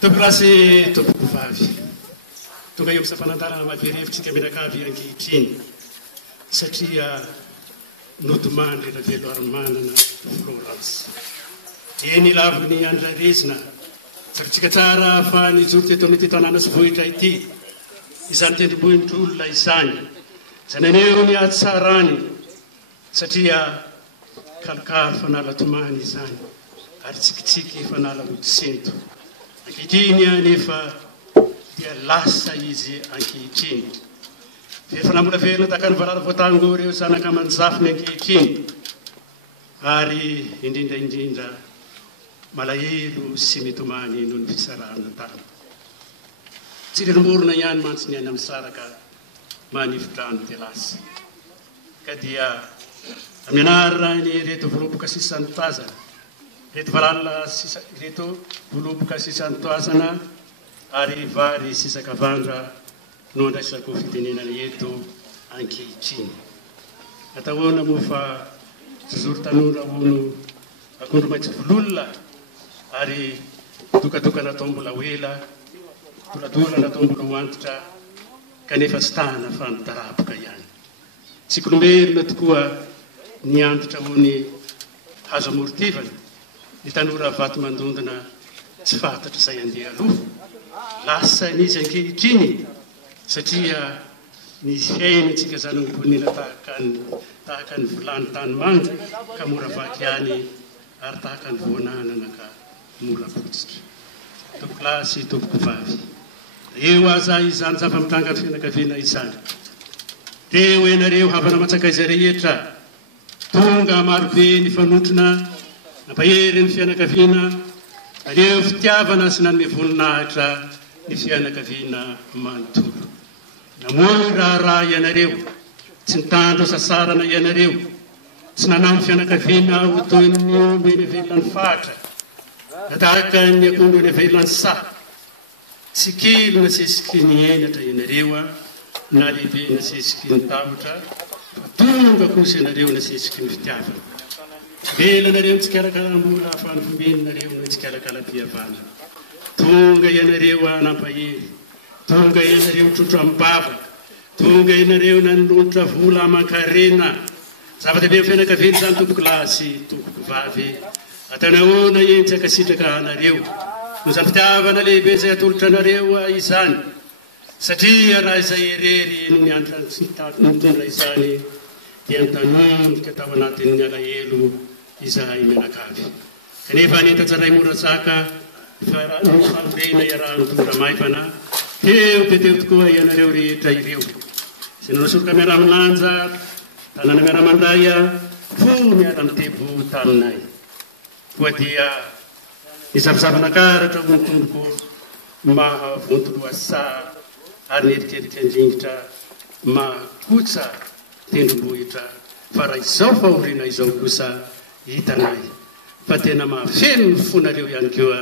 Topilasy tompoko vavy tonga eo safanantarana maverevitsika menakavy ankehitriny satria nodomandry la velo ary-manana Florence eny laviny andrarezina satritsika tsara fa nijoro teto amin'ny ty tanàna sy vohitra ity izany tendrombohin'olona izany zany aneo ny atsarany satria kalokalo fanala tomany izany ary tsikitsiky fanala hodisento ankehitriny anefa dia lasa izy ankehitriny efa nambola velona tahaka ny valala voatango reo zanaka manjafiny ankehitriny ary indrindra malahelo sy mitomany noho ny fisarahana tany tsy renomborona ihany mantsy ny any amin'ny saraka manivodrano dia lasa ka dia amianarina ny reto voloboka sisanotazana reto valala reto voloboka sisanotazana ary vary sisakavandra no andraisako fitenenana eto ankehitriny atahoana moa fa zozoro tanora ono akondro maitsy vololona ary dokadoka natao mbola hoela doladora natao mbola hoantitra kanefa tsy tahana fa nitaraboka ihany tsy kolombelona tokoa niantitra hony hazo amortivana ny tanora vato mandondona tsy fantatra izay andeha aloha lasa n'izy ankehitriny satria ny fiainantsika zany ombonina tahaka ny volany tany manga ka mora vaky ihany ary tahaka ny voananana ka mora fotsitra tompoko lasy tompoko vavy eo aza izany zava-mitranga ny fianakaviana izany teo ianareo havana matsaka izay rehetra tonga marobe ny fanotrina nampahery ny fianakaviana areo fitiavana sy nanome voninahitra ny fianakaviana manontolo namoy raharaha ianareo tsy nitandro sasarana ianareo tsy nanamo fianakaviana ho toy ny omby ny velona ny fahatra natahaka ny akondro ny velona ny sa tsy kely nasesiky ny enatra ianareo na lehibe nasesiky ny tahotra tonga kosa ianareo nasesiky ny fitiavana velanareo tsikarakalambola afanifombeninareo na tsikarakalam-piavana tonga ianareo anampahery tonga ianareo trotro ambavaka tonga ianareo nanolotra vola aman-karena zava-dehibe amin'ny fianakaviana zany tompoko lasy tompoko vavy atanahoana eny tsy akasitraka anareo no zany fitiavana lehibe zay atolotra anareo izany satria raha izay erery no mitondra izany dia nitanomboka tao anatin'ny alahelo izahay menakavy kanefa nitajaray morazaka falorena iarahany tondra maivana teo tokoa ianareo rehetra ireo sy nanasoroka miara-milanja tanàna miara-mandraya fo miara-mitebo taminay koa dia nizavazavanakaratra ho nitomboko mahavontoloasa ary nierikerika andringitra makotsa tendrombohitra fa raha izao fahorina izao kosa hitanay fa tena mahafeno ny fonareo ihany koa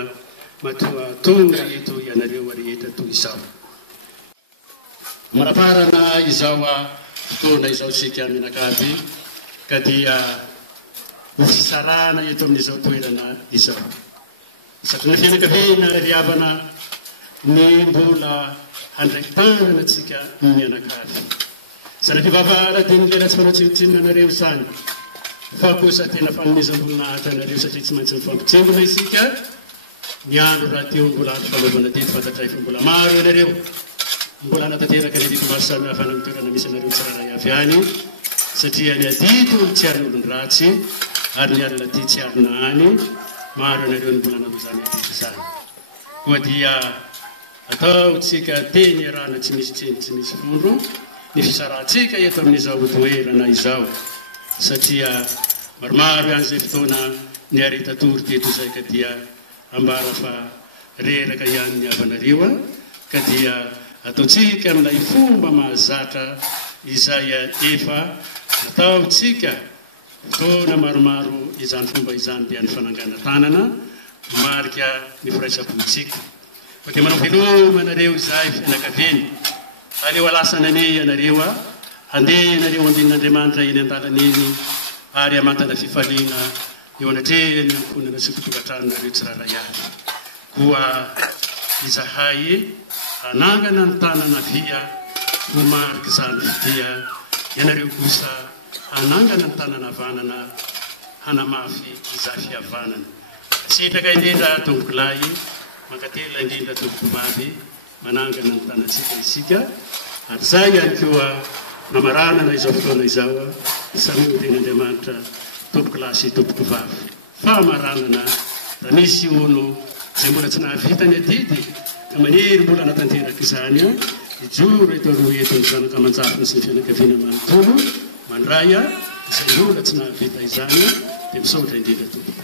matoa tonga eto ianareo rehetra toy izao maraparana izao fotoana izao sika menakavy ka dia nisarana eto amin'izao toerana izao satria ny fianakaviana riavana ny mbola handraitanana tsika mianakavy zany fivavara dia nilela tsy fanao tsinotsinona anareo zany fa kosa tena fanomezam-boninahitra anareo satria tsy maintsy mifampitsengona isika ny andro raha teo mbola andro fanaovana tety fantatray fa mbola maro ianareo mbola anatanteraka ny dito maro samihafa ny toerana misy anareo tsiraray avy any satria ny adito ny tsy ary olony ratsy ary ny alina ty tsy arina any maro ianareo ny mbola nanozany adito zany koa dia ataotsika teny arahana tsy misy tseny tsy misy fondro ny fisarahantsika eto amin'izao toerana izao satria maromaro ihany zay fotoana ny aretatory teto zay ka dia ambara fa reraka ihany ny avanareo ka dia ataotsika amin'ilay fomba mahazatra izay efa ataotsika fotoana maromaro izany fomba izany dia ny fanangana tanana marika ny firaisabotsika fa dia manao veloma anareo izay fianakaviany aleo alasana ane ianareo handeha ianareo andinin'Andriamanitra eny an-dalana eny ary amantana fifaliana eo anatrehany amponana sy fitogatranonareo tsiraray avy koa izahay anangana ny tanana via ho mariky izany fidia ianareo kosa anangana ny tanana vanana hanamafy izay fihavanana sitraka indrindra tomboko lahy mankatela indrindra tomboko vavy manangana ny tanatsika isika ary zay ihany koa namaranana izao fotoana izao samy tenyandriamanitra tomboko lahy sy tomboko vavy famaranana da misy ono zay mbola tsy nahavitany adidy ka maniry mbola anatanteraka izany ijoro eto roa etony zanaka manjafina sy ny fianakaviana manontolo mandray izay mbola tsy nahavita izany dia misaotra indrindra tompoko